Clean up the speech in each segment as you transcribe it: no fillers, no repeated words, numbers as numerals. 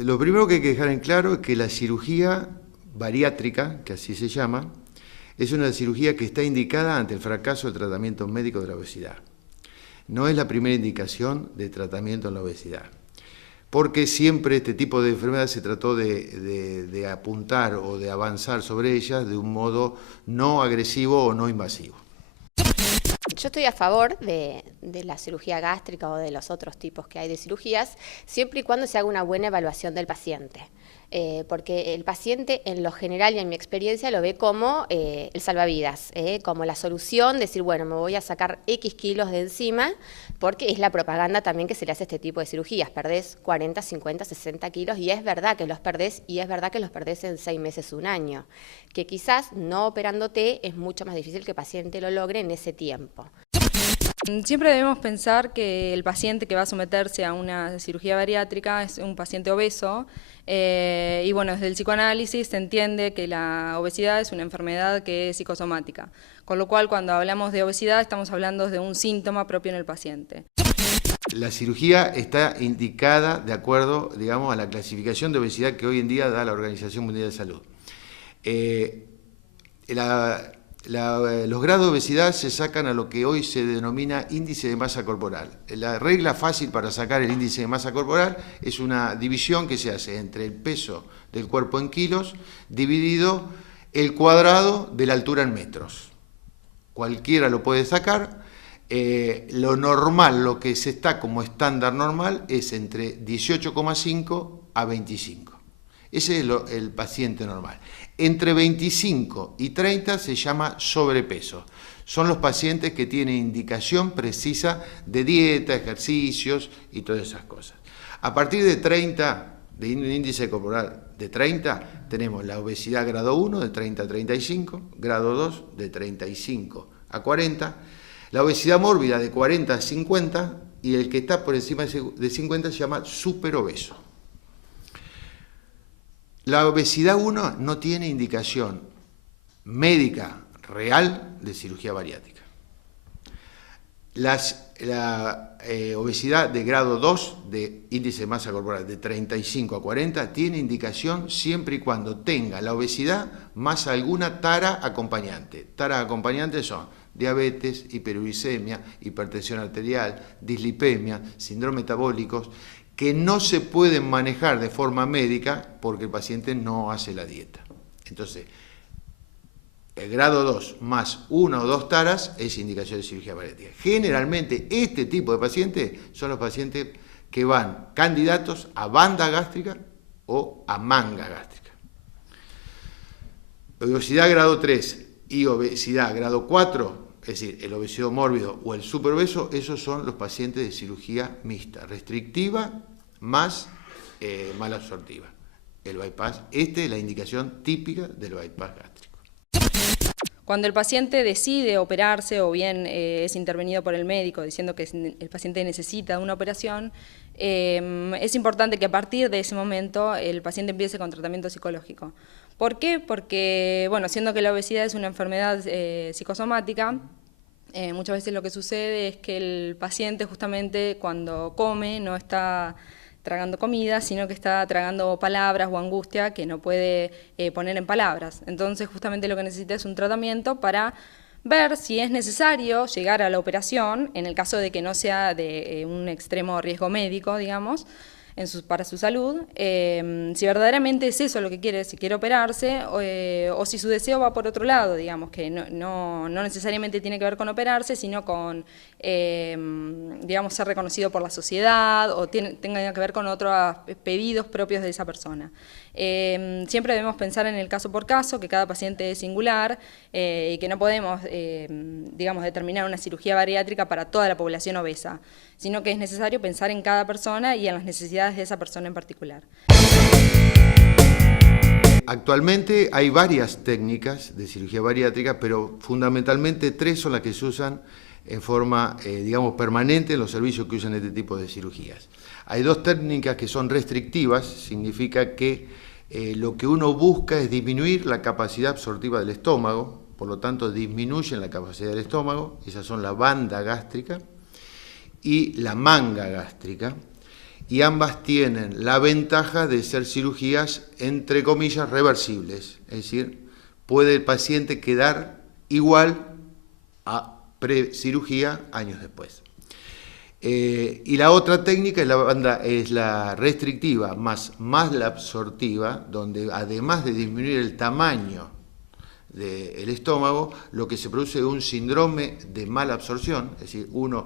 Lo primero que hay que dejar en claro es que la cirugía bariátrica, que así se llama, es una cirugía que está indicada ante el fracaso de tratamientos médicos de la obesidad. No es la primera indicación de tratamiento en la obesidad, porque siempre este tipo de enfermedad se trató de apuntar o de avanzar sobre ellas de un modo no agresivo o no invasivo. Yo estoy a favor de la cirugía gástrica o de los otros tipos que hay de cirugías, siempre y cuando se haga una buena evaluación del paciente. Porque el paciente en lo general y en mi experiencia lo ve como el salvavidas, como la solución, decir, bueno, me voy a sacar X kilos de encima, porque es la propaganda también que se le hace a este tipo de cirugías. Perdés 40, 50, 60 kilos y es verdad que los perdés, y es verdad que los perdés en 6 meses, un año. Que quizás no operándote es mucho más difícil que el paciente lo logre en ese tiempo. Siempre debemos pensar que el paciente que va a someterse a una cirugía bariátrica es un paciente obeso y bueno, desde el psicoanálisis se entiende que la obesidad es una enfermedad que es psicosomática, con lo cual cuando hablamos de obesidad estamos hablando de un síntoma propio en el paciente. La cirugía está indicada de acuerdo, digamos, a la clasificación de obesidad que hoy en día da la Organización Mundial de Salud. Los grados de obesidad se sacan a lo que hoy se denomina índice de masa corporal. La regla fácil para sacar el índice de masa corporal es una división que se hace entre el peso del cuerpo en kilos dividido el cuadrado de la altura en metros. Cualquiera lo puede sacar. Lo normal, lo que se está como estándar normal, es entre 18,5 a 25. Ese es el paciente normal. Entre 25 y 30 se llama sobrepeso. Son los pacientes que tienen indicación precisa de dieta, ejercicios y todas esas cosas. A partir de 30, de un índice corporal de 30, tenemos la obesidad grado 1 de 30 a 35, grado 2 de 35 a 40, la obesidad mórbida de 40 a 50 y el que está por encima de 50 se llama superobeso. La obesidad 1 no tiene indicación médica real de cirugía bariátrica. La obesidad de grado 2 de índice de masa corporal de 35 a 40 tiene indicación siempre y cuando tenga la obesidad más alguna tara acompañante. Taras acompañantes son diabetes, hiperuricemia, hipertensión arterial, dislipemia, síndrome metabólicos, que no se pueden manejar de forma médica porque el paciente no hace la dieta. Entonces, el grado 2 más 1 o 2 taras es indicación de cirugía bariátrica. Generalmente, este tipo de pacientes son los pacientes que van candidatos a banda gástrica o a manga gástrica. Obesidad grado 3 y obesidad grado 4, es decir, el obesidad mórbido o el superobeso, esos son los pacientes de cirugía mixta, restrictiva más malabsortiva. El bypass, esta es la indicación típica del bypass gástrico. Cuando el paciente decide operarse o bien es intervenido por el médico diciendo que el paciente necesita una operación, es importante que a partir de ese momento el paciente empiece con tratamiento psicológico. ¿Por qué? Porque, bueno, siendo que la obesidad es una enfermedad psicosomática, muchas veces lo que sucede es que el paciente justamente cuando come no está tragando comida, sino que está tragando palabras o angustia que no puede poner en palabras. Entonces justamente lo que necesita es un tratamiento para ver si es necesario llegar a la operación, en el caso de que no sea de un extremo riesgo médico, digamos, para su salud, si verdaderamente es eso lo que quiere, si quiere operarse, o si su deseo va por otro lado, digamos, que no necesariamente tiene que ver con operarse, sino con, digamos, ser reconocido por la sociedad, o tenga que ver con otros pedidos propios de esa persona. Siempre debemos pensar en el caso por caso, que cada paciente es singular, y que no podemos, digamos, determinar una cirugía bariátrica para toda la población obesa, sino que es necesario pensar en cada persona y en las necesidades de esa persona en particular. Actualmente hay varias técnicas de cirugía bariátrica, pero fundamentalmente 3 son las que se usan en forma, digamos, permanente en los servicios que usan este tipo de cirugías. Hay 2 técnicas que son restrictivas, significa que lo que uno busca es disminuir la capacidad absortiva del estómago, por lo tanto disminuyen la capacidad del estómago, esas son la banda gástrica y la manga gástrica, y ambas tienen la ventaja de ser cirugías, entre comillas, reversibles. Es decir, puede el paciente quedar igual a pre-cirugía años después. Y la otra técnica es la restrictiva más la absortiva, donde además de disminuir el tamaño del estómago, lo que se produce es un síndrome de mala absorción, es decir, uno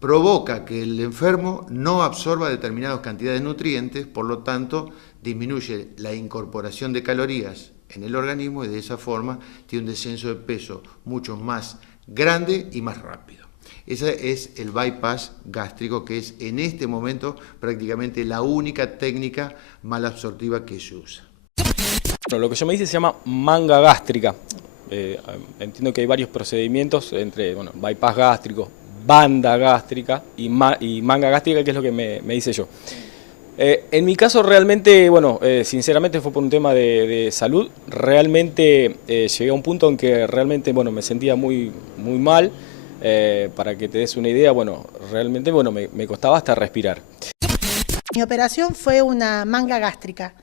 provoca que el enfermo no absorba determinadas cantidades de nutrientes, por lo tanto disminuye la incorporación de calorías en el organismo y de esa forma tiene un descenso de peso mucho más grande y más rápido. Ese es el bypass gástrico, que es en este momento prácticamente la única técnica malabsortiva que se usa. Bueno, lo que yo me hice se llama manga gástrica. Entiendo que hay varios procedimientos entre bypass gástrico, banda gástrica y manga gástrica, que es lo que me hice yo. En mi caso realmente, sinceramente fue por un tema de salud. Realmente llegué a un punto en que realmente me sentía muy mal. Para que te des una idea, realmente me costaba hasta respirar. Mi operación fue una manga gástrica.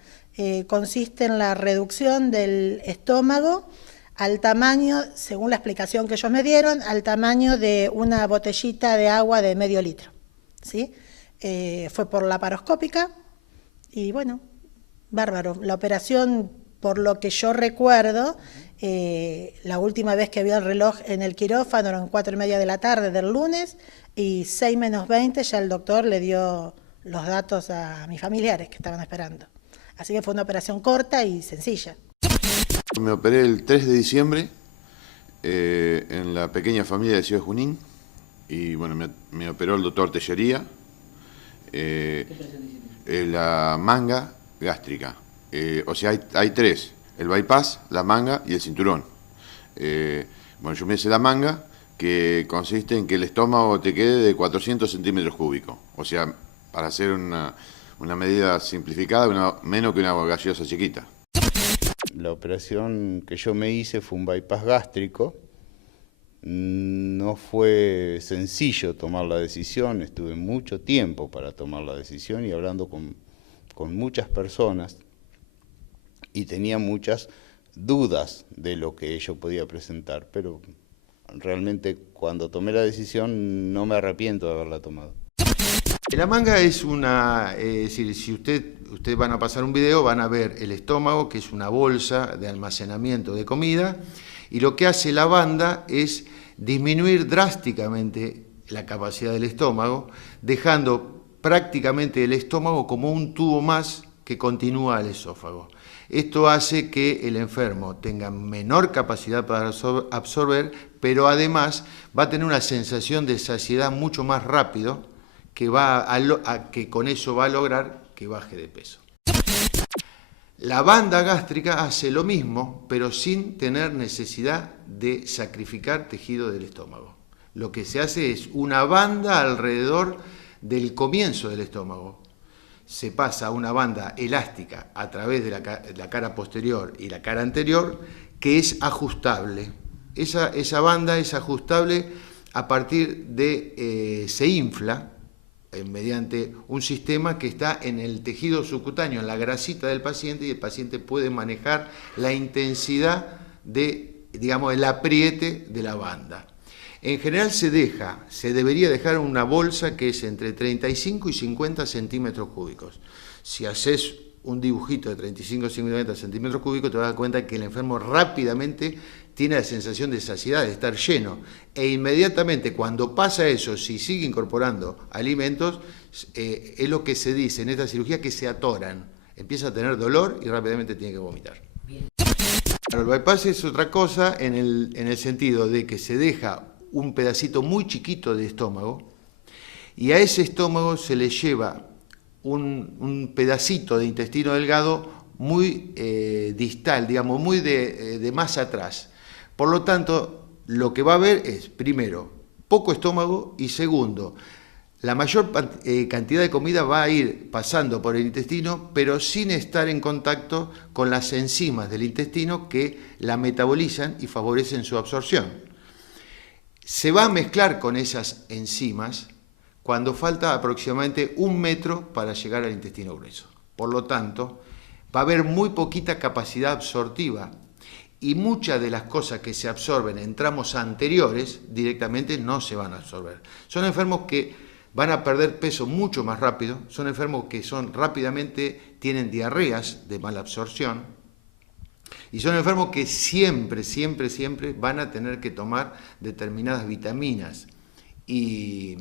Consiste en la reducción del estómago al tamaño, según la explicación que ellos me dieron, al tamaño de una botellita de agua de medio litro. ¿Sí? Fue por laparoscópica y bárbaro. La operación, por lo que yo recuerdo, la última vez que vi el reloj en el quirófano eran 4:30 de la tarde del lunes y 6 menos 20 ya el doctor le dio los datos a mis familiares que estaban esperando. Así que fue una operación corta y sencilla. Me operé el 3 de diciembre en la pequeña familia de Ciudad Junín y me operó el doctor Tellería. La manga gástrica. O sea, hay tres: el bypass, la manga y el cinturón. Yo me hice la manga, que consiste en que el estómago te quede de 400 centímetros cúbicos. O sea, para hacer una medida simplificada, menos que una gaseosa chiquita. La operación que yo me hice fue un bypass gástrico. No fue sencillo tomar la decisión, estuve mucho tiempo para tomar la decisión y hablando con muchas personas y tenía muchas dudas de lo que yo podía presentar, pero realmente cuando tomé la decisión no me arrepiento de haberla tomado. La manga es es decir, si ustedes van a pasar un video, van a ver el estómago, que es una bolsa de almacenamiento de comida, y lo que hace la banda es disminuir drásticamente la capacidad del estómago, dejando prácticamente el estómago como un tubo más que continúa al esófago. Esto hace que el enfermo tenga menor capacidad para absorber, pero además va a tener una sensación de saciedad mucho más rápido, que con eso va a lograr que baje de peso. La banda gástrica hace lo mismo, pero sin tener necesidad de sacrificar tejido del estómago. Lo que se hace es una banda alrededor del comienzo del estómago. Se pasa a una banda elástica a través de la cara posterior y la cara anterior, que es ajustable. Esa banda es ajustable a partir de, se infla mediante un sistema que está en el tejido subcutáneo, en la grasita del paciente, y el paciente puede manejar la intensidad el apriete de la banda. En general se debería dejar una bolsa que es entre 35 y 50 centímetros cúbicos. Si haces un dibujito de 35 o 50 centímetros cúbicos, te vas a dar cuenta que el enfermo rápidamente tiene la sensación de saciedad, de estar lleno. E inmediatamente cuando pasa eso, si sigue incorporando alimentos, es lo que se dice en esta cirugía, que se atoran. Empieza a tener dolor y rápidamente tiene que vomitar. Pero el bypass es otra cosa en el sentido de que se deja un pedacito muy chiquito de estómago y a ese estómago se le lleva un pedacito de intestino delgado muy distal, muy de más atrás. Por lo tanto, lo que va a haber es, primero, poco estómago y segundo, la mayor cantidad de comida va a ir pasando por el intestino, pero sin estar en contacto con las enzimas del intestino que la metabolizan y favorecen su absorción. Se va a mezclar con esas enzimas cuando falta aproximadamente 1 metro para llegar al intestino grueso. Por lo tanto, va a haber muy poquita capacidad absortiva y muchas de las cosas que se absorben en tramos anteriores directamente no se van a absorber. Son enfermos que van a perder peso mucho más rápido, son enfermos que tienen diarreas de mala absorción y son enfermos que siempre van a tener que tomar determinadas vitaminas y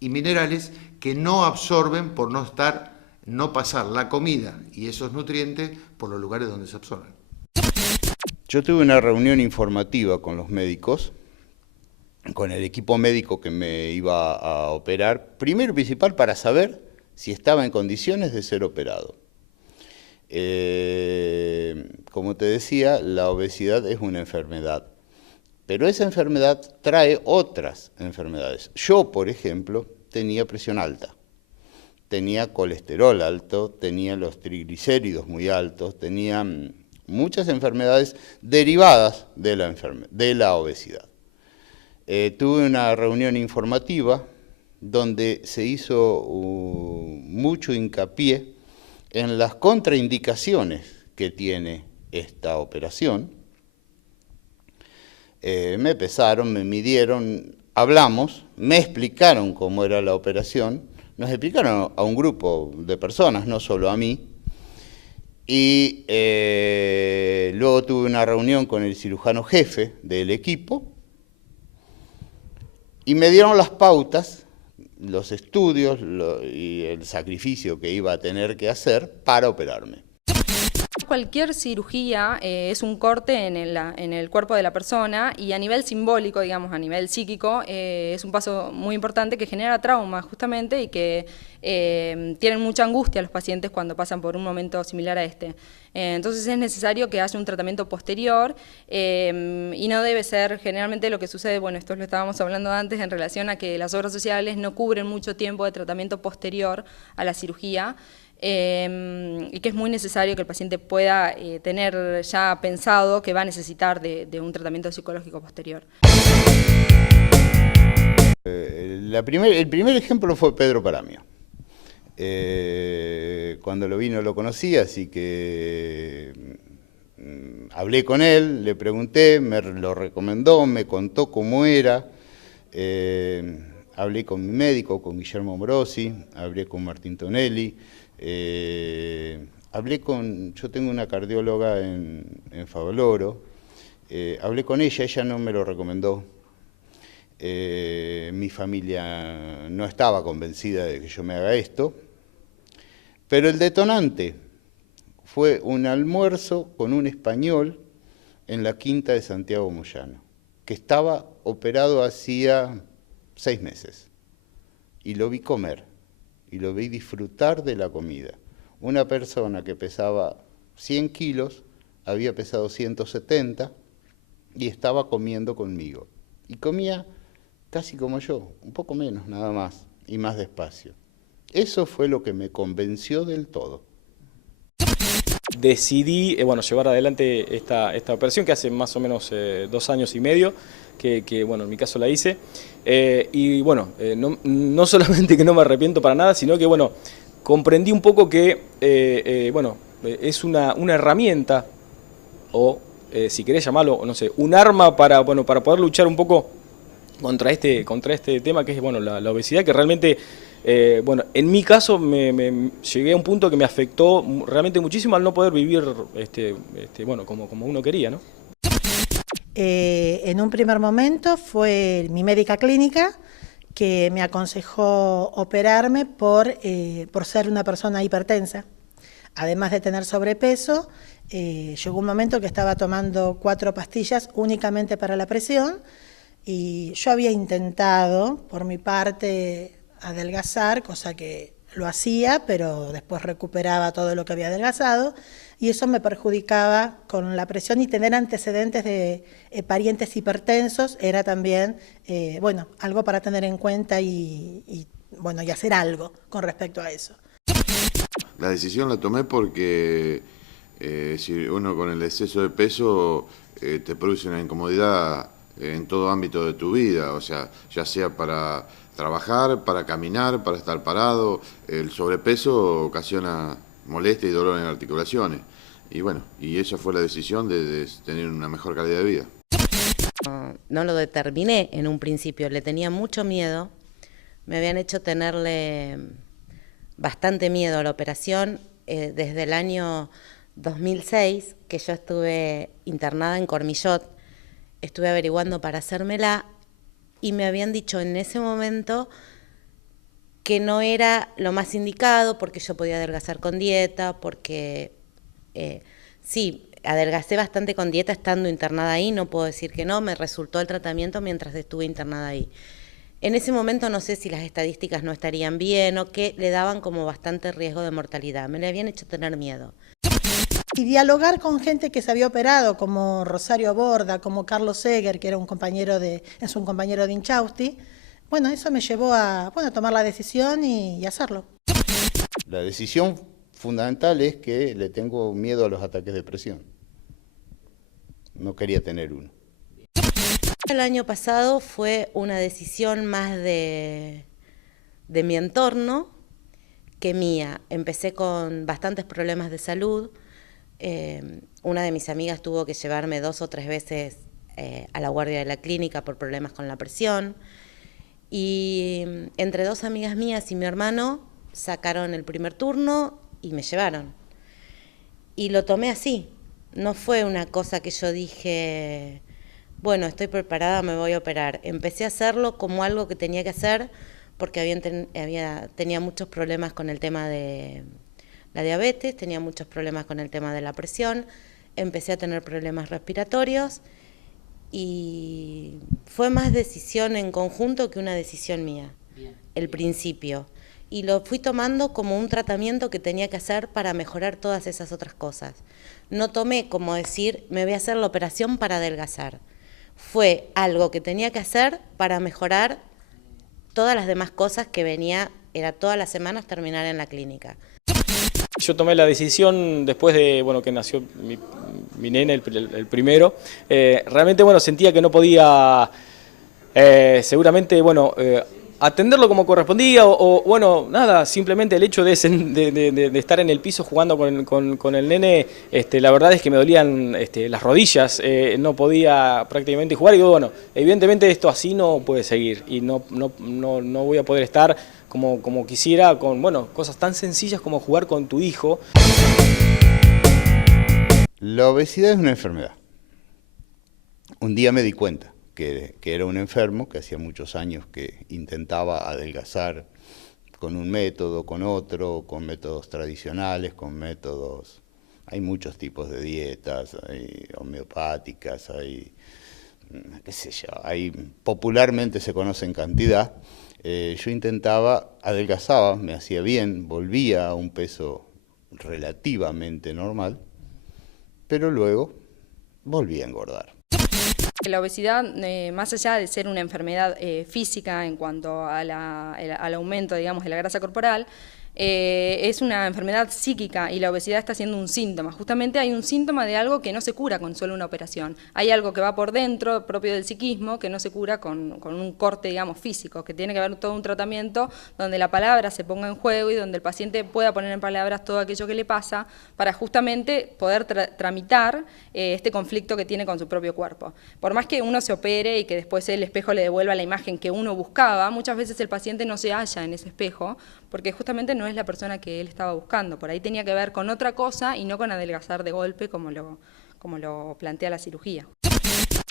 minerales que no absorben por no pasar la comida y esos nutrientes por los lugares donde se absorben. Yo tuve una reunión informativa con los médicos, con el equipo médico que me iba a operar, primero y principal para saber si estaba en condiciones de ser operado. Como te decía, la obesidad es una enfermedad, pero esa enfermedad trae otras enfermedades. Yo, por ejemplo, tenía presión alta, tenía colesterol alto, tenía los triglicéridos muy altos, tenía muchas enfermedades derivadas de la obesidad. Tuve una reunión informativa donde se hizo mucho hincapié en las contraindicaciones que tiene esta operación. Me pesaron, me midieron, hablamos, me explicaron cómo era la operación, nos explicaron a un grupo de personas, no solo a mí, y luego tuve una reunión con el cirujano jefe del equipo y me dieron las pautas, los estudios y el sacrificio que iba a tener que hacer para operarme. Cualquier cirugía es un corte en el cuerpo de la persona y a nivel simbólico, digamos, a nivel psíquico, es un paso muy importante que genera trauma justamente y que tienen mucha angustia los pacientes cuando pasan por un momento similar a este. Entonces es necesario que haya un tratamiento posterior y no debe ser generalmente lo que sucede, bueno, esto lo estábamos hablando antes en relación a que las obras sociales no cubren mucho tiempo de tratamiento posterior a la cirugía. Y que es muy necesario que el paciente pueda tener ya pensado que va a necesitar de un tratamiento psicológico posterior. El primer ejemplo fue Pedro Paramio. Cuando lo vi no lo conocía, así que hablé con él, le pregunté, me lo recomendó, me contó cómo era. Hablé con mi médico, con Guillermo Ambrosi, hablé con Martín Tonelli. Yo tengo una cardióloga en Favaloro, hablé con ella no me lo recomendó. Mi familia no estaba convencida de que yo me haga esto, pero el detonante fue un almuerzo con un español en la quinta de Santiago Moyano, que estaba operado hacía 6 meses, y lo vi comer. Y lo vi disfrutar de la comida. Una persona que pesaba 100 kilos, había pesado 170 y estaba comiendo conmigo. Y comía casi como yo, un poco menos nada más y más despacio. Eso fue lo que me convenció del todo. Decidí llevar adelante esta operación que hace más o menos 2 años y medio, que en mi caso la hice. No solamente que no me arrepiento para nada, sino que comprendí un poco que es una herramienta, o si querés llamarlo, no sé, un arma para poder luchar un poco contra este tema que es la obesidad, que realmente en mi caso me llegué a un punto que me afectó realmente muchísimo al no poder vivir como uno quería, ¿no? En un primer momento fue mi médica clínica que me aconsejó operarme por ser una persona hipertensa. Además de tener sobrepeso, llegó un momento que estaba tomando 4 pastillas únicamente para la presión y yo había intentado, por mi parte, adelgazar, cosa que lo hacía, pero después recuperaba todo lo que había adelgazado y eso me perjudicaba con la presión, y tener antecedentes de parientes hipertensos era también algo para tener en cuenta y hacer algo con respecto a eso. La decisión la tomé porque si uno con el exceso de peso te produce una incomodidad en todo ámbito de tu vida, o sea, ya sea para trabajar, para caminar, para estar parado. El sobrepeso ocasiona molestia y dolor en articulaciones. Y bueno, y esa fue la decisión de tener una mejor calidad de vida. No lo determiné en un principio, le tenía mucho miedo, me habían hecho tenerle bastante miedo a la operación desde el año 2006, que yo estuve internada en Cormillot, estuve averiguando para hacérmela y me habían dicho en ese momento que no era lo más indicado porque yo podía adelgazar con dieta, porque sí, adelgacé bastante con dieta estando internada ahí, no puedo decir que no, me resultó el tratamiento mientras estuve internada ahí. En ese momento no sé si las estadísticas no estarían bien o que le daban como bastante riesgo de mortalidad, me le habían hecho tener miedo. Y dialogar con gente que se había operado, como Rosario Borda, como Carlos Seger, que era un compañero de Inchausti, bueno, eso me llevó a tomar la decisión y hacerlo. La decisión fundamental es que le tengo miedo a los ataques de presión. No quería tener uno. El año pasado fue una decisión más de mi entorno que mía. Empecé con bastantes problemas de salud. Una de mis amigas tuvo que llevarme 2 o 3 veces a la guardia de la clínica por problemas con la presión. Y entre 2 amigas mías y mi hermano sacaron el primer turno y me llevaron. Y lo tomé así. No fue una cosa que yo dije, bueno, estoy preparada, me voy a operar. Empecé a hacerlo como algo que tenía que hacer porque tenía muchos problemas con el tema de la diabetes, tenía muchos problemas con el tema de la presión, empecé a tener problemas respiratorios y fue más decisión en conjunto que una decisión mía, el principio. Y lo fui tomando como un tratamiento que tenía que hacer para mejorar todas esas otras cosas. No tomé como decir, me voy a hacer la operación para adelgazar. Fue algo que tenía que hacer para mejorar todas las demás cosas que era todas las semanas terminar en la clínica. Yo tomé la decisión después de que nació mi nene, el primero. Realmente sentía que no podía, seguramente, atenderlo como correspondía nada, simplemente el hecho de estar en el piso jugando con el nene, la verdad es que me dolían las rodillas, no podía prácticamente jugar y evidentemente esto así no puede seguir y no voy a poder estar como quisiera con cosas tan sencillas como jugar con tu hijo. La obesidad es una enfermedad. Un día me di cuenta que era un enfermo, que hacía muchos años que intentaba adelgazar con un método, con otro, con métodos tradicionales, con métodos... Hay muchos tipos de dietas, hay homeopáticas, hay, qué sé yo, popularmente se conocen cantidad. Yo intentaba, adelgazaba, me hacía bien, volvía a un peso relativamente normal, pero luego volvía a engordar. La obesidad, más allá de ser una enfermedad física en cuanto al aumento, digamos, de la grasa corporal, es una enfermedad psíquica y la obesidad está siendo un síntoma. Justamente hay un síntoma de algo que no se cura con solo una operación. Hay algo que va por dentro, propio del psiquismo, que no se cura con un corte, digamos, físico, que tiene que haber todo un tratamiento donde la palabra se ponga en juego y donde el paciente pueda poner en palabras todo aquello que le pasa para justamente poder tramitar este conflicto que tiene con su propio cuerpo. Por más que uno se opere y que después el espejo le devuelva la imagen que uno buscaba, muchas veces el paciente no se halla en ese espejo porque justamente no es la persona que él estaba buscando. Por ahí tenía que ver con otra cosa y no con adelgazar de golpe como lo plantea la cirugía.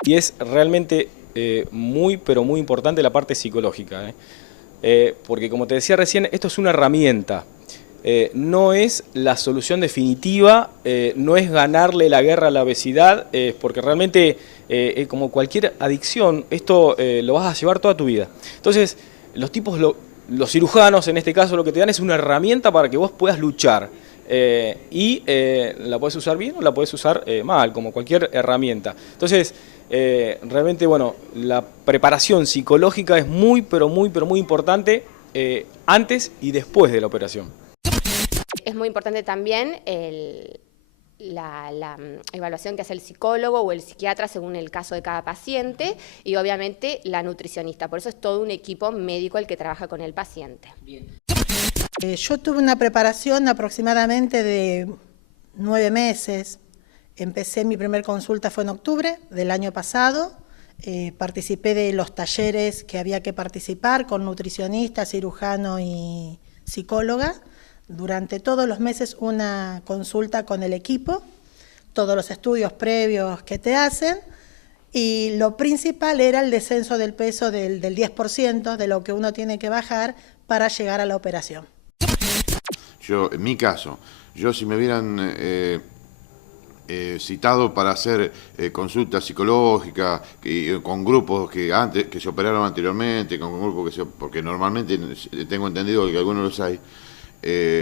Y es realmente muy, pero muy importante la parte psicológica, porque como te decía recién, esto es una herramienta. No es la solución definitiva, no es ganarle la guerra a la obesidad, porque realmente, como cualquier adicción, esto lo vas a llevar toda tu vida. Entonces, los cirujanos, en este caso, lo que te dan es una herramienta para que vos puedas luchar. Y la podés usar bien o la podés usar mal, como cualquier herramienta. Entonces, realmente, la preparación psicológica es muy, pero muy importante antes y después de la operación. Es muy importante también evaluación que hace el psicólogo o el psiquiatra según el caso de cada paciente y obviamente la nutricionista. Por eso es todo un equipo médico el que trabaja con el paciente. Yo tuve una preparación aproximadamente de 9 meses. Empecé, mi primer consulta fue en octubre del año pasado. Participé de los talleres que había que participar con nutricionista, cirujano y psicóloga. Durante todos los meses una consulta con el equipo, todos los estudios previos que te hacen, y lo principal era el descenso del peso del 10% de lo que uno tiene que bajar para llegar a la operación. Yo, en mi caso, si me hubieran citado para hacer consultas psicológicas con grupos que se operaron anteriormente, con grupos porque normalmente tengo entendido que algunos los hay,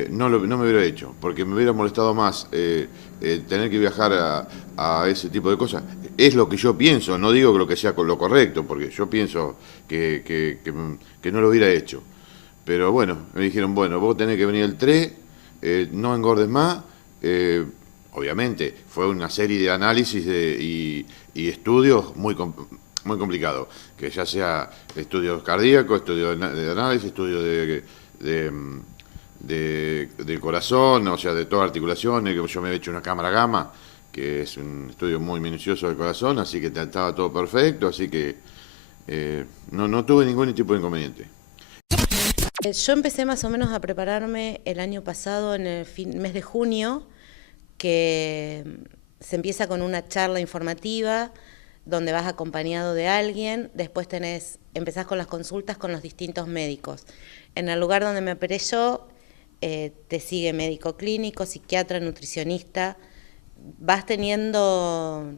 no me hubiera hecho, porque me hubiera molestado más tener que viajar a ese tipo de cosas. Es lo que yo pienso, no digo que lo que sea lo correcto, porque yo pienso que no lo hubiera hecho. Pero bueno, me dijeron, bueno, vos tenés que venir el 3, no engordes más. Obviamente, fue una serie de análisis y estudios muy complicados, que ya sea estudios cardíacos, estudios de análisis, estudios del corazón, o sea, de todas articulaciones, que yo me he hecho una cámara gamma, que es un estudio muy minucioso del corazón, así que estaba todo perfecto, así que no tuve ningún tipo de inconveniente. Yo empecé más o menos a prepararme el año pasado, en el mes de junio, que se empieza con una charla informativa donde vas acompañado de alguien, después empezás con las consultas con los distintos médicos. En el lugar donde me operé yo, te sigue médico clínico, psiquiatra, nutricionista, vas teniendo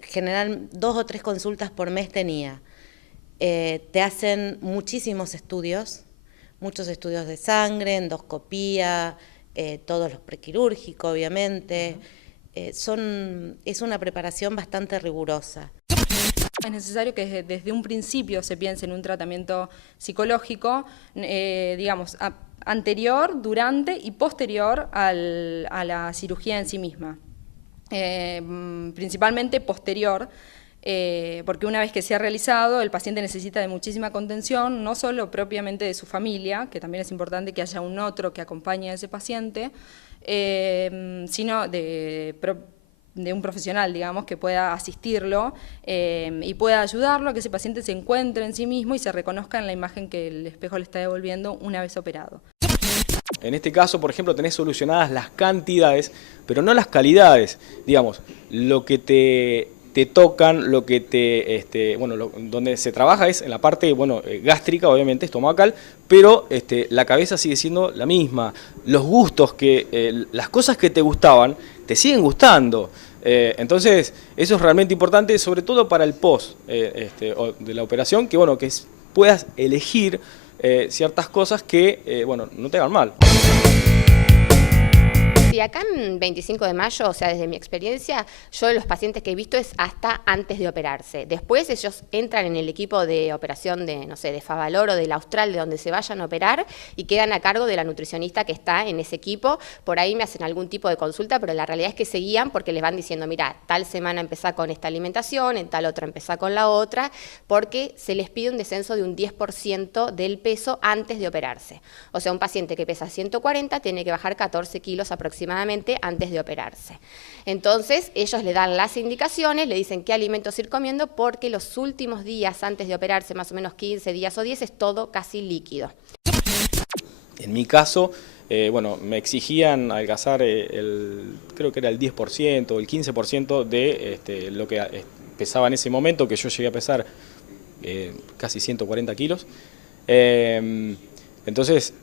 general 2 o 3 consultas por mes tenía. Te hacen muchísimos estudios, muchos estudios de sangre, endoscopía, todos los prequirúrgicos, obviamente. Es una preparación bastante rigurosa. Es necesario que desde un principio se piense en un tratamiento psicológico, digamos, anterior, durante y posterior a la cirugía en sí misma. Principalmente posterior, porque una vez que se ha realizado, el paciente necesita de muchísima contención, no solo propiamente de su familia, que también es importante que haya un otro que acompañe a ese paciente, sino de un profesional, digamos, que pueda asistirlo y pueda ayudarlo a que ese paciente se encuentre en sí mismo y se reconozca en la imagen que el espejo le está devolviendo una vez operado. En este caso, por ejemplo, tenés solucionadas las cantidades, pero no las calidades. Digamos, lo que te tocan, lo que donde se trabaja es en la parte, gástrica, obviamente, estomacal, pero la cabeza sigue siendo la misma. Los gustos, las cosas que te gustaban, te siguen gustando. Entonces, eso es realmente importante, sobre todo para el post de la operación, que puedas elegir ciertas cosas que, no te hagan mal. Sí, acá en 25 de mayo, o sea, desde mi experiencia, yo los pacientes que he visto es hasta antes de operarse. Después ellos entran en el equipo de operación de Favalor o del Austral, de donde se vayan a operar, y quedan a cargo de la nutricionista que está en ese equipo. Por ahí me hacen algún tipo de consulta, pero la realidad es que se guían porque les van diciendo, mira, tal semana empezá con esta alimentación, en tal otra empezá con la otra, porque se les pide un descenso de un 10% del peso antes de operarse. O sea, un paciente que pesa 140 tiene que bajar 14 kilos aproximadamente antes de operarse. Entonces, ellos le dan las indicaciones, le dicen qué alimentos ir comiendo, porque los últimos días antes de operarse, más o menos 15 días o 10, es todo casi líquido. En mi caso, me exigían adelgazar creo que era el 10% o el 15% de lo que pesaba en ese momento, que yo llegué a pesar casi 140 kilos. Entonces,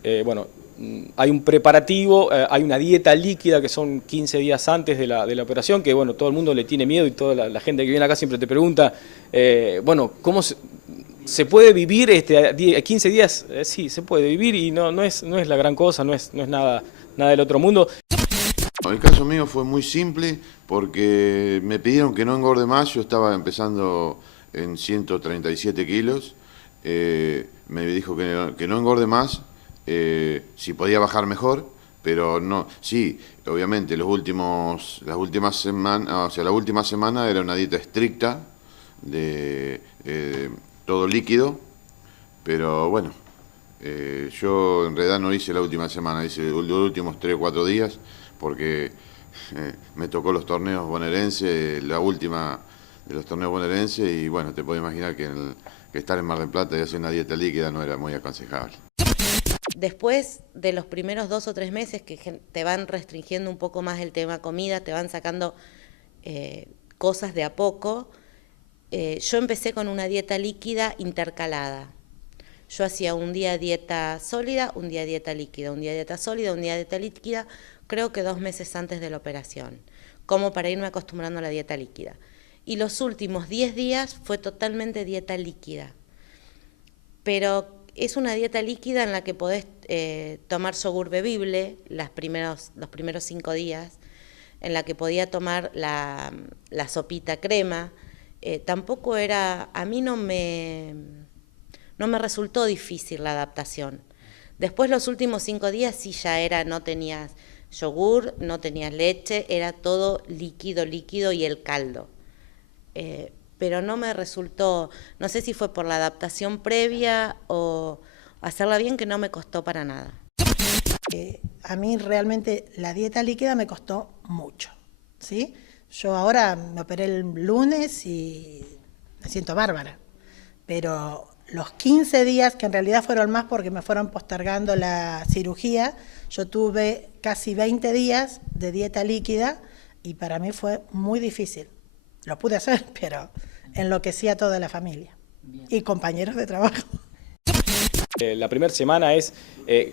hay un preparativo, hay una dieta líquida que son 15 días antes de la operación, que todo el mundo le tiene miedo y toda la gente que viene acá siempre te pregunta, ¿cómo se puede vivir 15 días? Sí, se puede vivir y no es la gran cosa, no es nada del otro mundo. El caso mío fue muy simple porque me pidieron que no engorde más, yo estaba empezando en 137 kilos, me dijo que no engorde más, si podía bajar mejor, Pero no, sí, obviamente las últimas semanas, o sea, la última semana era una dieta estricta de todo líquido, pero bueno, yo en realidad no hice la última semana, hice los últimos 3 o 4 días, porque me tocó los torneos bonaerenses, la última de los torneos bonaerenses, y bueno, te puedes imaginar que estar en Mar del Plata y hacer una dieta líquida no era muy aconsejable. Después de los primeros 2 o 3 meses que te van restringiendo un poco más el tema comida, te van sacando cosas de a poco, yo empecé con una dieta líquida intercalada. Yo hacía un día dieta sólida, un día dieta líquida, un día dieta sólida, un día dieta líquida, creo que 2 meses antes de la operación, como para irme acostumbrando a la dieta líquida. Y los últimos 10 días fue totalmente dieta líquida. Pero es una dieta líquida en la que podés tomar yogur bebible los primeros 5 días, en la que podía tomar la sopita crema. Tampoco era, a mí no me resultó difícil la adaptación. Después los últimos 5 días sí ya era, no tenías yogur, no tenías leche, era todo líquido y el caldo. Pero no me resultó, no sé si fue por la adaptación previa o hacerla bien, que no me costó para nada. A mí realmente la dieta líquida me costó mucho, ¿sí? Yo ahora me operé el lunes y me siento bárbara, pero los 15 días, que en realidad fueron más porque me fueron postergando la cirugía, yo tuve casi 20 días de dieta líquida y para mí fue muy difícil. Lo pude hacer, pero enloquecí a toda la familia y compañeros de trabajo. La primera semana es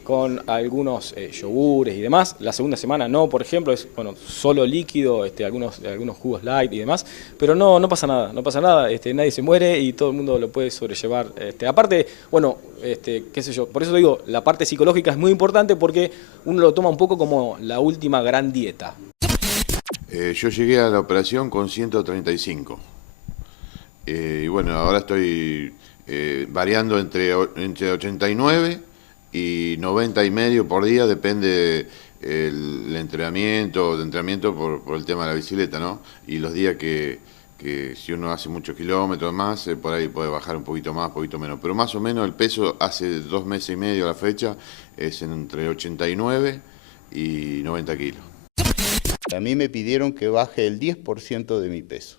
con algunos yogures y demás, la segunda semana no, por ejemplo, es solo líquido, algunos jugos light y demás, pero no pasa nada, nadie se muere y todo el mundo lo puede sobrellevar. Aparte, qué sé yo, por eso digo, la parte psicológica es muy importante porque uno lo toma un poco como la última gran dieta. Yo llegué a la operación con 135 y bueno, ahora estoy variando entre 89 y 90 y medio por día, depende el entrenamiento por el tema de la bicicleta, ¿no? Y los días que si uno hace muchos kilómetros más, por ahí puede bajar un poquito más, un poquito menos, pero más o menos el peso hace 2 meses y medio a la fecha es entre 89 y 90 kilos. A mí me pidieron que baje el 10% de mi peso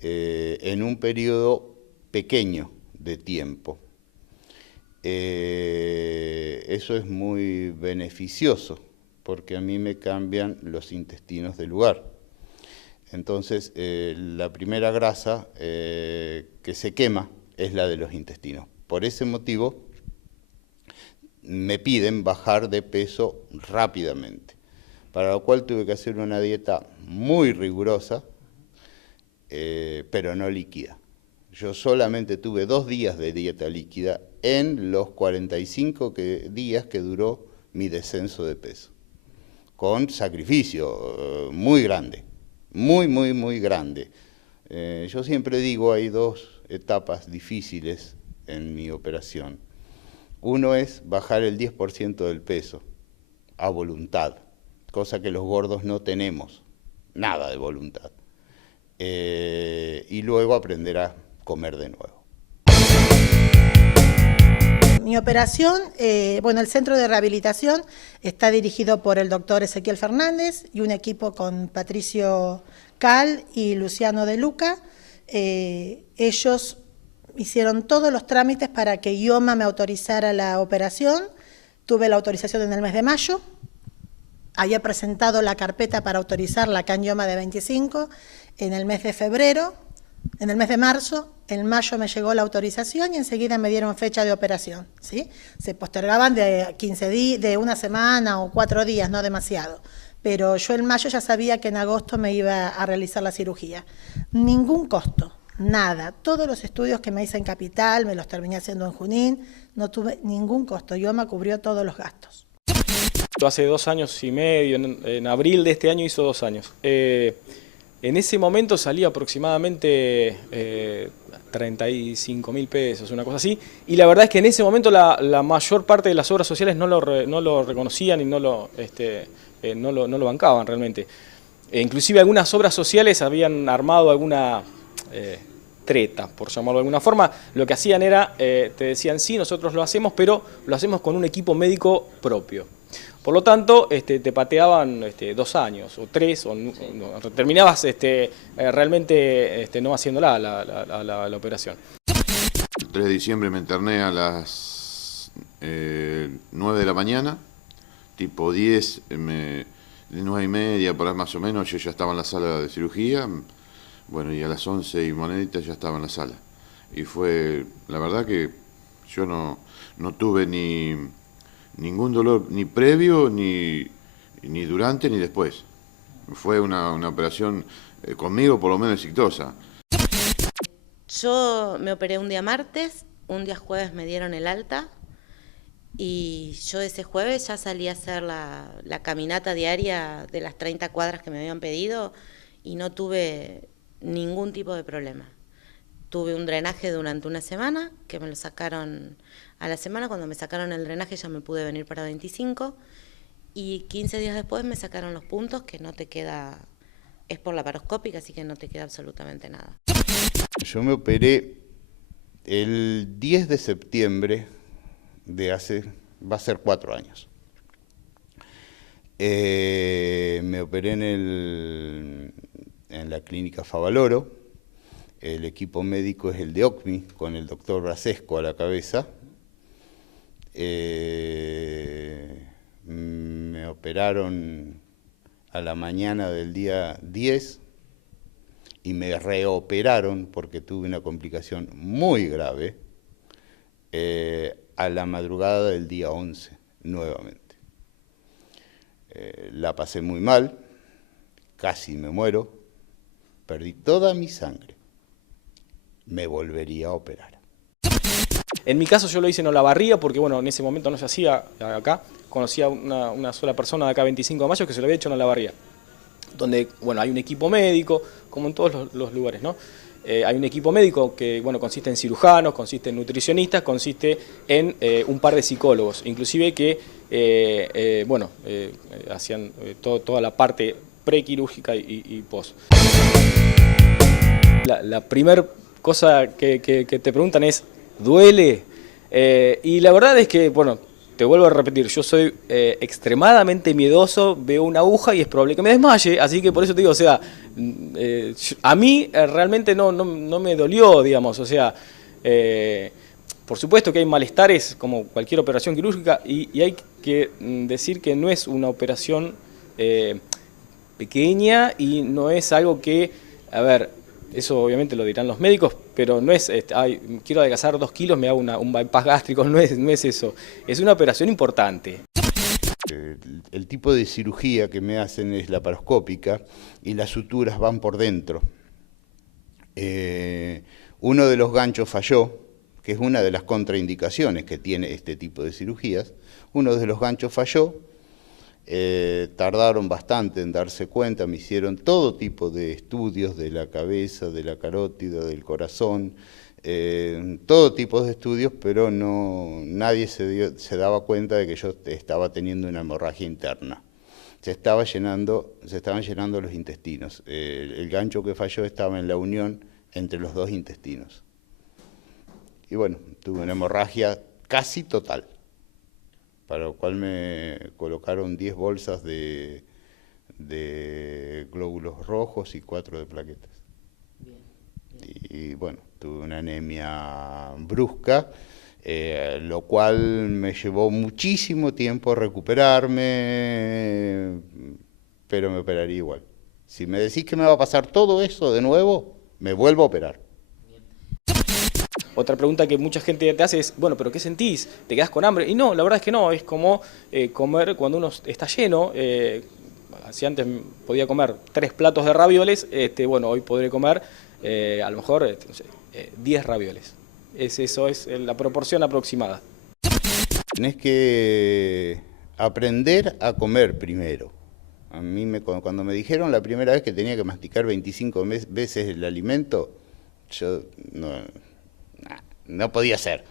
en un periodo pequeño de tiempo. Eso es muy beneficioso porque a mí me cambian los intestinos de lugar. Entonces, la primera grasa que se quema es la de los intestinos. Por ese motivo, me piden bajar de peso rápidamente, para lo cual tuve que hacer una dieta muy rigurosa, pero no líquida. Yo solamente tuve 2 días de dieta líquida en los 45 días que duró mi descenso de peso, con sacrificio muy grande, muy grande. Yo siempre digo, hay 2 etapas difíciles en mi operación. Uno es bajar el 10% del peso a voluntad, cosa que los gordos no tenemos, nada de voluntad. Y luego aprender a comer de nuevo. Mi operación, el centro de rehabilitación está dirigido por el doctor Ezequiel Fernández y un equipo con Patricio Cal y Luciano De Luca. Ellos hicieron todos los trámites para que IOMA me autorizara la operación. Tuve la autorización en el mes de mayo. Había presentado la carpeta para autorizar la CAN IOMA de 25 en el mes de febrero. En el mes de marzo, en mayo me llegó la autorización y enseguida me dieron fecha de operación, ¿sí? Se postergaban de 15 días, de una semana o 4 días, no demasiado. Pero yo en mayo ya sabía que en agosto me iba a realizar la cirugía. Ningún costo, nada. Todos los estudios que me hice en Capital, me los terminé haciendo en Junín, no tuve ningún costo. IOMA cubrió todos los gastos. Hace 2 años y medio, en abril de este año hizo 2 años. En ese momento salí aproximadamente 35.000 pesos, una cosa así. Y la verdad es que en ese momento la mayor parte de las obras sociales no lo reconocían y no lo bancaban realmente. Inclusive algunas obras sociales habían armado alguna treta, por llamarlo de alguna forma. Lo que hacían era, te decían, sí, nosotros lo hacemos, pero lo hacemos con un equipo médico propio. Por lo tanto, te pateaban 2 años o 3, o terminabas realmente no haciendo la operación. El 3 de diciembre me interné a las 9 de la mañana, tipo 10, de 9:30, por ahí más o menos, yo ya estaba en la sala de cirugía. Bueno, y a las 11 y moneditas ya estaba en la sala. Y fue, la verdad que yo no tuve ningún dolor, ni previo, ni durante, ni después. Fue una operación, conmigo por lo menos exitosa. Yo me operé un día martes, un día jueves me dieron el alta, y yo ese jueves ya salí a hacer la caminata diaria de las 30 cuadras que me habían pedido, y no tuve ningún tipo de problema. Tuve un drenaje durante una semana, que me lo sacaron a la semana. Cuando me sacaron el drenaje ya me pude venir para 25, y 15 días después me sacaron los puntos, que no te queda, es por laparoscópica, así que no te queda absolutamente nada. Yo me operé el 10 de septiembre de va a ser 4 años. Me operé en la clínica Favaloro. El equipo médico es el de OCMI, con el doctor Brasesco a la cabeza. Me operaron a la mañana del día 10 y me reoperaron porque tuve una complicación muy grave a la madrugada del día 11, nuevamente. La pasé muy mal, casi me muero, perdí toda mi sangre. Me volvería a operar. En mi caso yo lo hice en Olavarría porque bueno, en ese momento no se hacía acá. Conocía una sola persona de acá 25 de mayo que se lo había hecho en Olavarría. Donde bueno, hay un equipo médico, como en todos los lugares, ¿no? Hay un equipo médico que bueno, consiste en cirujanos, consiste en nutricionistas, consiste en un par de psicólogos, inclusive que hacían toda la parte prequirúrgica y post. La primera cosa que te preguntan es, ¿duele? Y la verdad es que, bueno, te vuelvo a repetir, yo soy extremadamente miedoso, veo una aguja y es probable que me desmaye, así que por eso te digo, o sea, a mí realmente no me dolió, digamos, o sea, por supuesto que hay malestares como cualquier operación quirúrgica y hay que decir que no es una operación pequeña y no es algo que, a ver, eso obviamente lo dirán los médicos, pero no es, quiero adelgazar 2 kilos, me hago un bypass gástrico, no es eso. Es una operación importante. El tipo de cirugía que me hacen es laparoscópica y las suturas van por dentro. Uno de los ganchos falló, que es una de las contraindicaciones que tiene este tipo de cirugías. Uno de los ganchos falló. Tardaron bastante en darse cuenta, me hicieron todo tipo de estudios de la cabeza, de la carótida, del corazón, todo tipo de estudios, pero nadie se daba cuenta de que yo estaba teniendo una hemorragia interna. Se estaban llenando los intestinos. El gancho que falló estaba en la unión entre los 2 intestinos. Y bueno, tuve una hemorragia casi total, para lo cual me colocaron 10 bolsas de glóbulos rojos y 4 de plaquetas. Y bueno, tuve una anemia brusca, lo cual me llevó muchísimo tiempo recuperarme, pero me operaría igual. Si me decís que me va a pasar todo eso de nuevo, me vuelvo a operar. Otra pregunta que mucha gente te hace es, bueno, ¿pero qué sentís? ¿Te quedás con hambre? Y no, la verdad es que no, es como comer cuando uno está lleno. Si antes podía comer 3 platos de ravioles, bueno, hoy podré comer a lo mejor 10 ravioles. Eso es la proporción aproximada. Tenés que aprender a comer primero. A mí cuando me dijeron la primera vez que tenía que masticar 25 veces el alimento, yo no podía ser.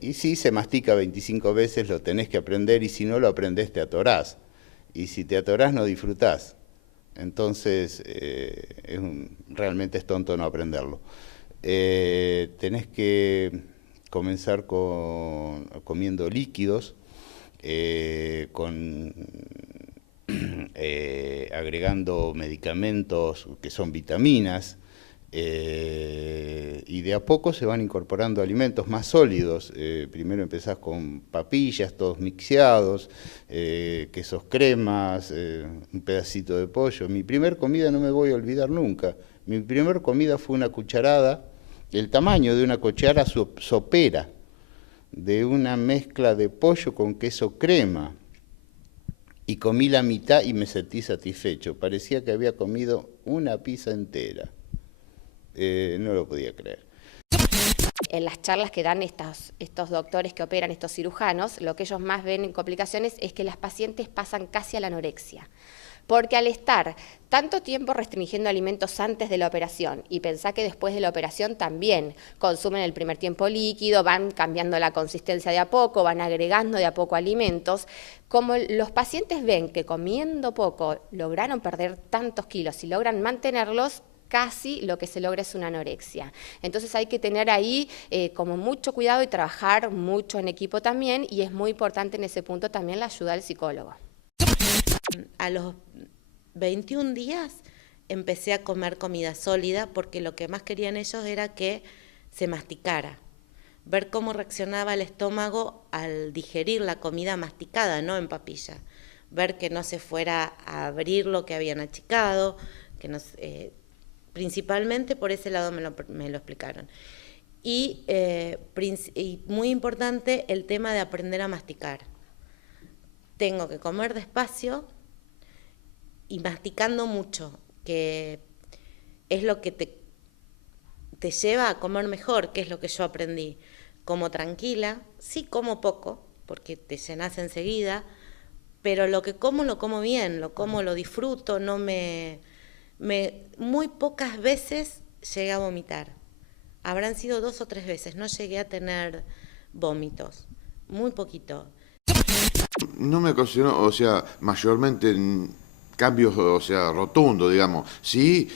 Y si se mastica 25 veces, lo tenés que aprender, y si no lo aprendés te atorás. Y si te atorás no disfrutás. Entonces, realmente es tonto no aprenderlo. Tenés que comenzar comiendo líquidos, agregando medicamentos que son vitaminas, y de a poco se van incorporando alimentos más sólidos. Primero empezás con papillas, todos mixeados, quesos cremas, un pedacito de pollo. Mi primer comida no me voy a olvidar nunca. Mi primer comida fue una cucharada, el tamaño de una cuchara sopera, de una mezcla de pollo con queso crema. Y comí la mitad y me sentí satisfecho. Parecía que había comido una pizza entera. No lo podía creer. En las charlas que dan estos doctores que operan, estos cirujanos, lo que ellos más ven en complicaciones es que las pacientes pasan casi a la anorexia. Porque al estar tanto tiempo restringiendo alimentos antes de la operación, y pensá que después de la operación también consumen el primer tiempo líquido, van cambiando la consistencia de a poco, van agregando de a poco alimentos, como los pacientes ven que comiendo poco lograron perder tantos kilos y logran mantenerlos, casi lo que se logra es una anorexia. Entonces hay que tener ahí como mucho cuidado y trabajar mucho en equipo también, y es muy importante en ese punto también la ayuda del psicólogo. A los 21 días empecé a comer comida sólida, porque lo que más querían ellos era que se masticara, ver cómo reaccionaba el estómago al digerir la comida masticada, no en papilla, ver que no se fuera a abrir lo que habían achicado, que no, principalmente por ese lado me lo explicaron. Y muy importante el tema de aprender a masticar. Tengo que comer despacio y masticando mucho, que es lo que te lleva a comer mejor, que es lo que yo aprendí. Como tranquila, sí como poco, porque te llenás enseguida, pero lo que como lo como bien, lo disfruto, muy pocas veces llegué a vomitar. Habrán sido 2 o 3 veces, no llegué a tener vómitos, muy poquito. No me ocasionó, o sea, mayormente cambios, o sea, rotundos, digamos. Sí,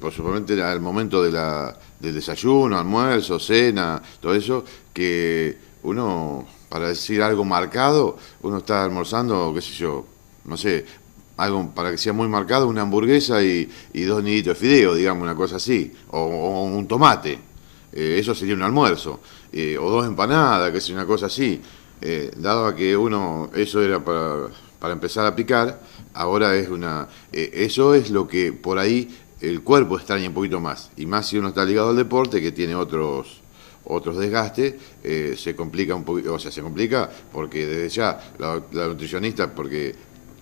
por supuesto, al momento del desayuno, almuerzo, cena, todo eso, que uno, para decir algo marcado, uno está almorzando, qué sé yo, no sé, algo para que sea muy marcado, una hamburguesa y 2 niditos de fideo, digamos, una cosa así, o un tomate, eso sería un almuerzo, o 2 empanadas, que es una cosa así. Dado a que eso era para empezar a picar, ahora es eso es lo que por ahí el cuerpo extraña un poquito más, y más si uno está ligado al deporte, que tiene otros desgastes, se complica un poquito, o sea, se complica porque desde ya la nutricionista, porque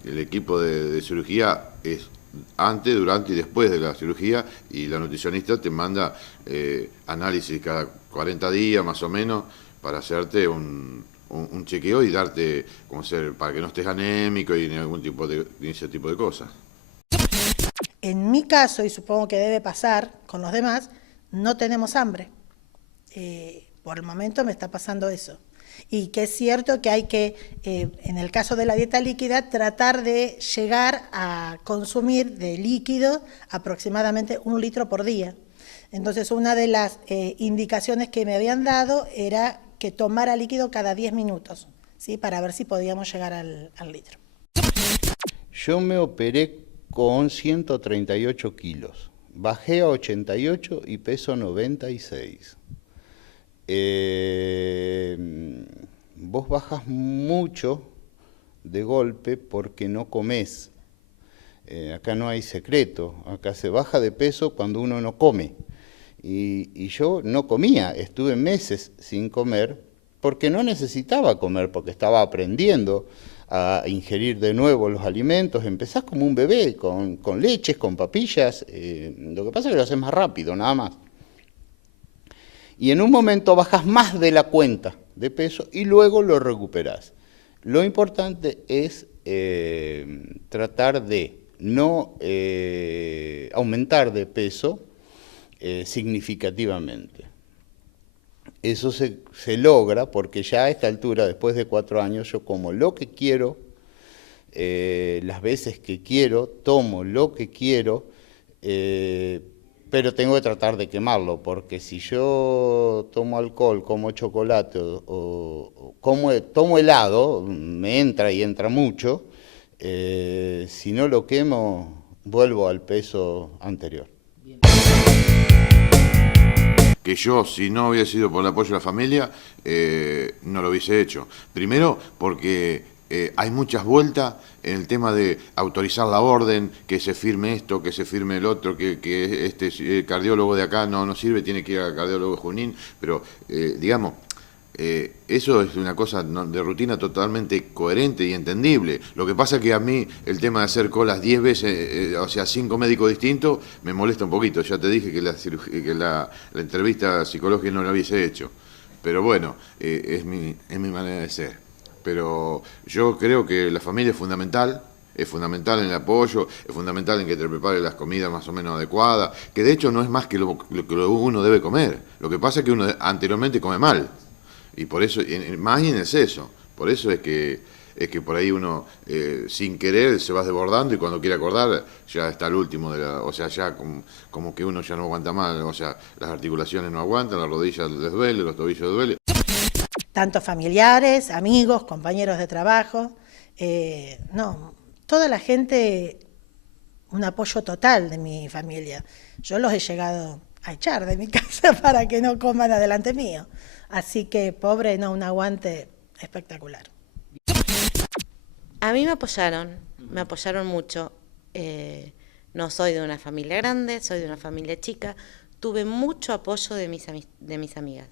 el equipo de cirugía es antes, durante y después de la cirugía, y la nutricionista te manda análisis cada 40 días más o menos para hacerte un chequeo y darte, para que no estés anémico y ni ese tipo de cosas. En mi caso, y supongo que debe pasar con los demás, no tenemos hambre. Por el momento me está pasando eso. Y que es cierto que hay que, en el caso de la dieta líquida, tratar de llegar a consumir de líquido aproximadamente 1 litro por día. Entonces, una de las indicaciones que me habían dado era que tomara líquido cada 10 minutos, ¿sí? Para ver si podíamos llegar al litro. Yo me operé con 138 kilos, bajé a 88 y peso 96. Vos bajas mucho de golpe porque no comés. Acá no hay secreto, acá se baja de peso cuando uno no come. Y yo no comía, estuve meses sin comer porque no necesitaba comer, porque estaba aprendiendo a ingerir de nuevo los alimentos. Empezás como un bebé, con leches, con papillas, lo que pasa es que lo haces más rápido, nada más. Y en un momento bajas más de la cuenta de peso y luego lo recuperás. Lo importante es tratar de no aumentar de peso significativamente. Eso se logra porque ya a esta altura, después de 4 años, yo como lo que quiero, las veces que quiero, tomo lo que quiero, pero tengo que tratar de quemarlo, porque si yo tomo alcohol, como chocolate o tomo helado, me entra y entra mucho, si no lo quemo, vuelvo al peso anterior. Que yo, si no hubiese sido por el apoyo de la familia, no lo hubiese hecho. Primero, porque hay muchas vueltas en el tema de autorizar la orden, que se firme esto, que se firme el otro, que este cardiólogo de acá no sirve, tiene que ir al cardiólogo de Junín, pero digamos, eso es una cosa de rutina totalmente coherente y entendible. Lo que pasa es que a mí el tema de hacer colas 10 veces, o sea, 5 médicos distintos, me molesta un poquito. Ya te dije que la entrevista psicológica no la hubiese hecho. Pero bueno, es mi manera de ser. Pero yo creo que la familia es fundamental en el apoyo, es fundamental en que te prepare las comidas más o menos adecuadas, que de hecho no es más que lo que uno debe comer. Lo que pasa es que uno anteriormente come mal. Y por eso, más y en exceso, por eso es que por ahí uno sin querer se va desbordando y cuando quiere acordar ya está al último, o sea, ya como que uno ya no aguanta más, o sea, las articulaciones no aguantan, las rodillas les duele, los tobillos les duele. Tanto familiares, amigos, compañeros de trabajo, toda la gente, un apoyo total de mi familia. Yo los he llegado a echar de mi casa para que no coman adelante mío. Así que, pobre, un aguante espectacular. A mí me apoyaron mucho. No soy de una familia grande, soy de una familia chica. Tuve mucho apoyo de mis amigas,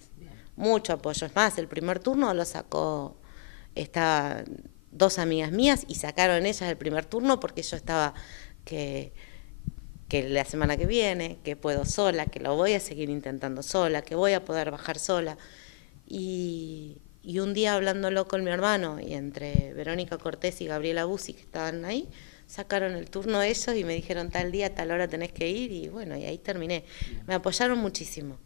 mucho apoyo. Es más, el primer turno lo sacó, estaban 2 amigas mías y sacaron ellas el primer turno porque yo estaba que la semana que viene, que puedo sola, que lo voy a seguir intentando sola, que voy a poder bajar sola. Y un día hablándolo con mi hermano, y entre Verónica Cortés y Gabriela Bussi, que estaban ahí, sacaron el turno ellos y me dijeron tal día, tal hora tenés que ir, y bueno, y ahí terminé. Me apoyaron muchísimo.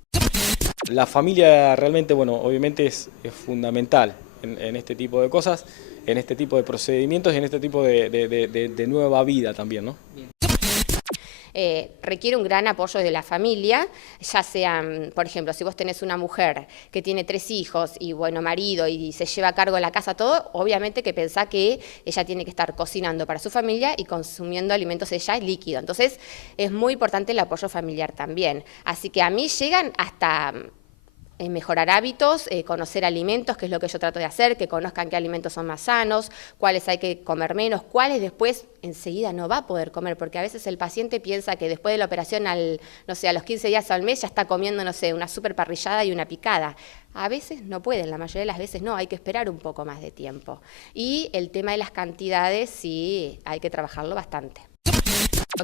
La familia realmente, bueno, obviamente es fundamental en este tipo de cosas, en este tipo de procedimientos y en este tipo de nueva vida también, ¿no? Requiere un gran apoyo de la familia, ya sea, por ejemplo, si vos tenés una mujer que tiene 3 hijos y bueno, marido y se lleva a cargo de la casa todo, obviamente que pensá que ella tiene que estar cocinando para su familia y consumiendo alimentos ella líquido. Entonces es muy importante el apoyo familiar también. Así que a mí llegan hasta mejorar hábitos, conocer alimentos, que es lo que yo trato de hacer, que conozcan qué alimentos son más sanos, cuáles hay que comer menos, cuáles después enseguida no va a poder comer, porque a veces el paciente piensa que después de la operación, a los 15 días al mes ya está comiendo, no sé, una super parrillada y una picada. A veces no pueden, la mayoría de las veces no, hay que esperar un poco más de tiempo. Y el tema de las cantidades sí hay que trabajarlo bastante.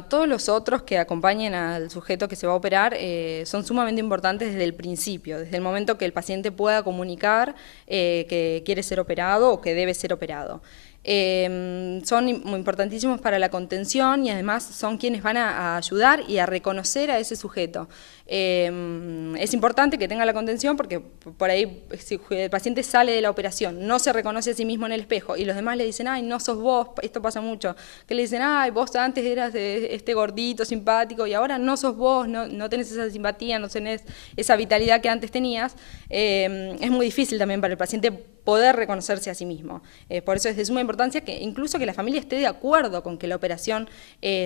Todos los otros que acompañen al sujeto que se va a operar son sumamente importantes desde el principio, desde el momento que el paciente pueda comunicar que quiere ser operado o que debe ser operado. Son importantísimos para la contención y además son quienes van a ayudar y a reconocer a ese sujeto. Es importante que tenga la contención porque por ahí si el paciente sale de la operación, no se reconoce a sí mismo en el espejo y los demás le dicen, ay, no sos vos, esto pasa mucho, que le dicen, ay, vos antes eras de este gordito simpático y ahora no sos vos, no tenés esa simpatía, no tenés esa vitalidad que antes tenías. Es muy difícil también para el paciente poder reconocerse a sí mismo. Por eso es de suma importancia que incluso que la familia esté de acuerdo con que la operación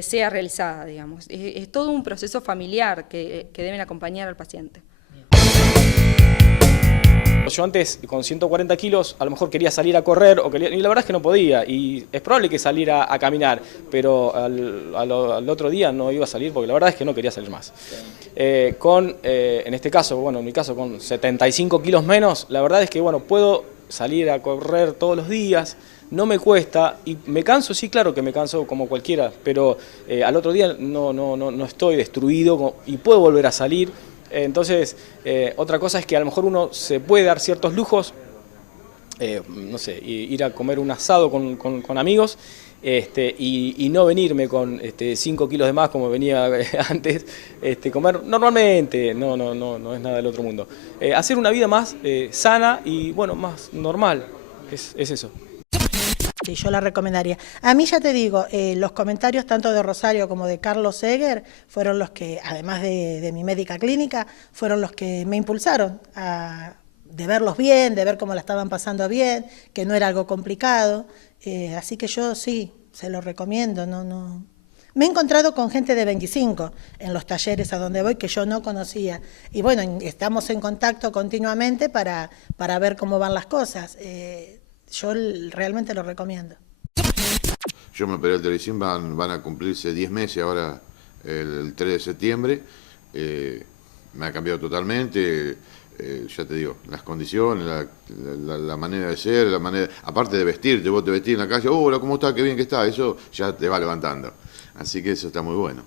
sea realizada, digamos. Es todo un proceso familiar que deben acompañar al paciente. Yo antes, con 140 kilos, a lo mejor quería salir a correr, y la verdad es que no podía, y es probable que saliera a caminar, pero al otro día no iba a salir porque la verdad es que no quería salir más. En este caso, bueno, en mi caso, con 75 kilos menos, la verdad es que, bueno, puedo salir a correr todos los días, no me cuesta, y me canso, sí, claro que me canso como cualquiera, pero al otro día no estoy destruido y puedo volver a salir. Entonces, otra cosa es que a lo mejor uno se puede dar ciertos lujos no sé, ir a comer un asado con amigos, y no venirme con 5 kilos de más como venía antes, comer normalmente, no es nada del otro mundo. Hacer una vida más sana y bueno, más normal, es eso. Sí, yo la recomendaría. A mí ya te digo, los comentarios tanto de Rosario como de Carlos Seger fueron los que, además de mi médica clínica, fueron los que me impulsaron de verlos bien, de ver cómo la estaban pasando bien, que no era algo complicado. Así que yo sí, se lo recomiendo. No. Me he encontrado con gente de 25 en los talleres a donde voy que yo no conocía. Y bueno, estamos en contacto continuamente para ver cómo van las cosas. Yo realmente lo recomiendo. Yo me operé el televisión, van a cumplirse 10 meses ahora, el 3 de septiembre. Me ha cambiado totalmente, ya te digo, las condiciones, la manera de ser, aparte de vestirte, vos te vestís en la calle, hola, ¿cómo está? Qué bien que está, eso ya te va levantando. Así que eso está muy bueno.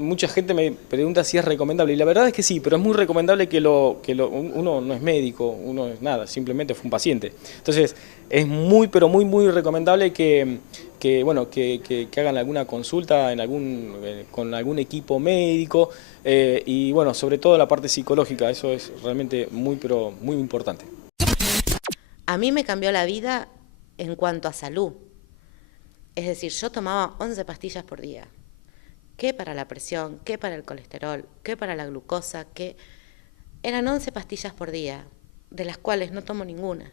Mucha gente me pregunta si es recomendable, y la verdad es que sí, pero es muy recomendable uno no es médico, uno es nada, simplemente fue un paciente. Entonces, es muy, pero muy recomendable que hagan alguna consulta con algún equipo médico, y bueno, sobre todo la parte psicológica, eso es realmente muy importante. A mí me cambió la vida en cuanto a salud. Es decir, yo tomaba 11 pastillas por día. ¿Qué para la presión? ¿Qué para el colesterol? ¿Qué para la glucosa? ¿Qué? Eran 11 pastillas por día, de las cuales no tomo ninguna.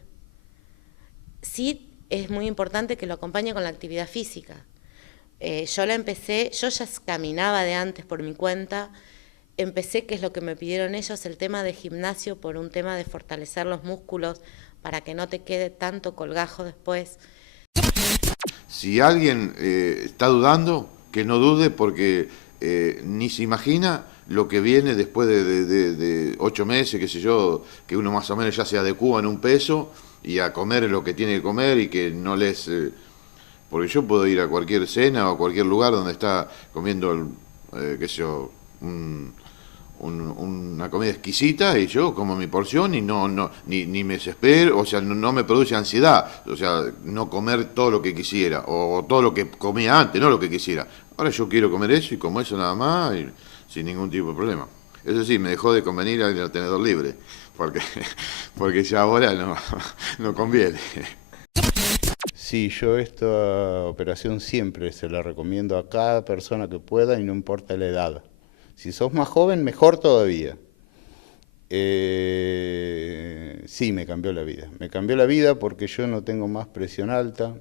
Sí es muy importante que lo acompañe con la actividad física. Yo ya caminaba de antes por mi cuenta, empecé, que es lo que me pidieron ellos, el tema de gimnasio por un tema de fortalecer los músculos para que no te quede tanto colgajo después. Si alguien está dudando, que no dude, porque ni se imagina lo que viene después de 8 meses, qué sé yo, que uno más o menos ya se adecúa en un peso y a comer lo que tiene que comer y que no les... porque yo puedo ir a cualquier cena o a cualquier lugar donde está comiendo, qué sé yo, una comida exquisita, y yo como mi porción y ni me desespero, o sea, no me produce ansiedad, o sea, no comer todo lo que quisiera, o todo lo que comía antes, no lo que quisiera. Ahora yo quiero comer eso y como eso nada más, y sin ningún tipo de problema. Eso sí, me dejó de convenir ir al tenedor libre, porque ya ahora no conviene. Sí, yo esta operación siempre se la recomiendo a cada persona que pueda y no importa la edad. Si sos más joven, mejor todavía. Sí, me cambió la vida. Me cambió la vida porque yo no tengo más presión alta,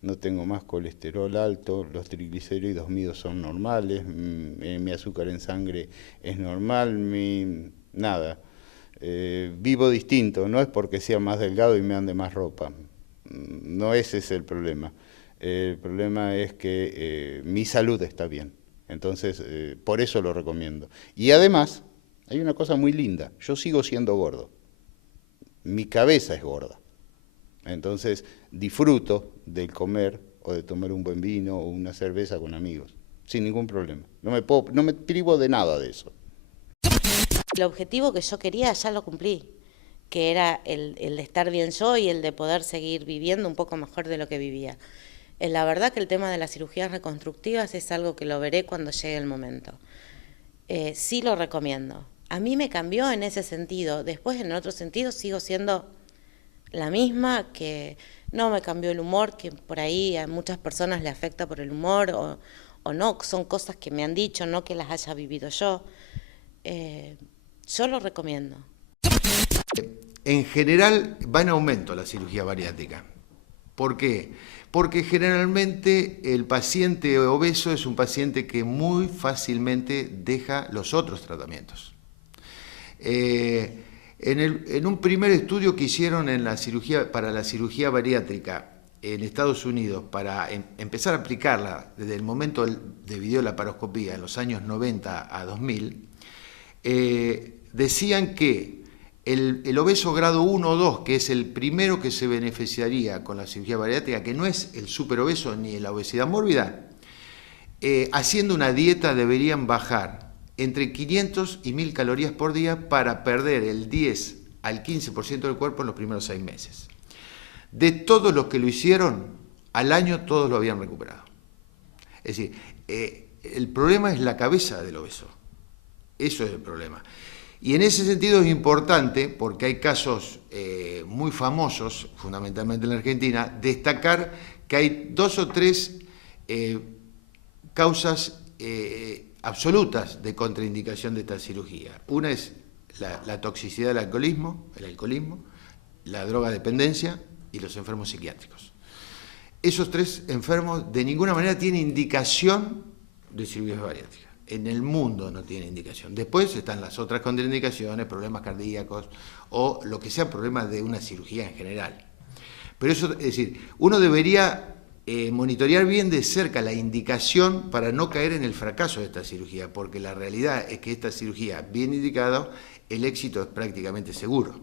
no tengo más colesterol alto, los triglicéridos míos son normales, mi azúcar en sangre es normal, nada. Vivo distinto, no es porque sea más delgado y me ande más ropa. No ese es el problema. El problema es que mi salud está bien. Entonces, por eso lo recomiendo. Y además, hay una cosa muy linda, yo sigo siendo gordo, mi cabeza es gorda, entonces disfruto del comer o de tomar un buen vino o una cerveza con amigos, sin ningún problema, no me privo de nada de eso. El objetivo que yo quería ya lo cumplí, que era el de estar bien yo y el de poder seguir viviendo un poco mejor de lo que vivía. La verdad que el tema de las cirugías reconstructivas es algo que lo veré cuando llegue el momento. Sí lo recomiendo. A mí me cambió en ese sentido. Después, en otro sentido, sigo siendo la misma, que no me cambió el humor, que por ahí a muchas personas le afecta por el humor o no. Son cosas que me han dicho, no que las haya vivido yo. Yo lo recomiendo. En general va en aumento la cirugía bariátrica. ¿Por qué? Porque generalmente el paciente obeso es un paciente que muy fácilmente deja los otros tratamientos. En un primer estudio que hicieron para la cirugía bariátrica en Estados Unidos, para empezar a aplicarla desde el momento de videolaparoscopía en los años 90 a 2000, decían que el obeso grado 1 o 2, que es el primero que se beneficiaría con la cirugía bariátrica, que no es el superobeso ni la obesidad mórbida, haciendo una dieta deberían bajar entre 500 y 1000 calorías por día para perder el 10 al 15% del cuerpo en los primeros 6 meses. De todos los que lo hicieron, al año todos lo habían recuperado. Es decir, el problema es la cabeza del obeso. Eso es el problema. Y en ese sentido es importante, porque hay casos muy famosos, fundamentalmente en la Argentina, destacar que hay 2 o 3 causas absolutas de contraindicación de esta cirugía. Una es la toxicidad del alcoholismo, el alcoholismo, la drogadependencia y los enfermos psiquiátricos. Esos 3 enfermos de ninguna manera tienen indicación de cirugía bariátrica. En el mundo no tiene indicación. Después están las otras contraindicaciones, problemas cardíacos o lo que sea problemas de una cirugía en general. Pero eso, es decir, uno debería monitorear bien de cerca la indicación para no caer en el fracaso de esta cirugía, porque la realidad es que esta cirugía bien indicada, el éxito es prácticamente seguro.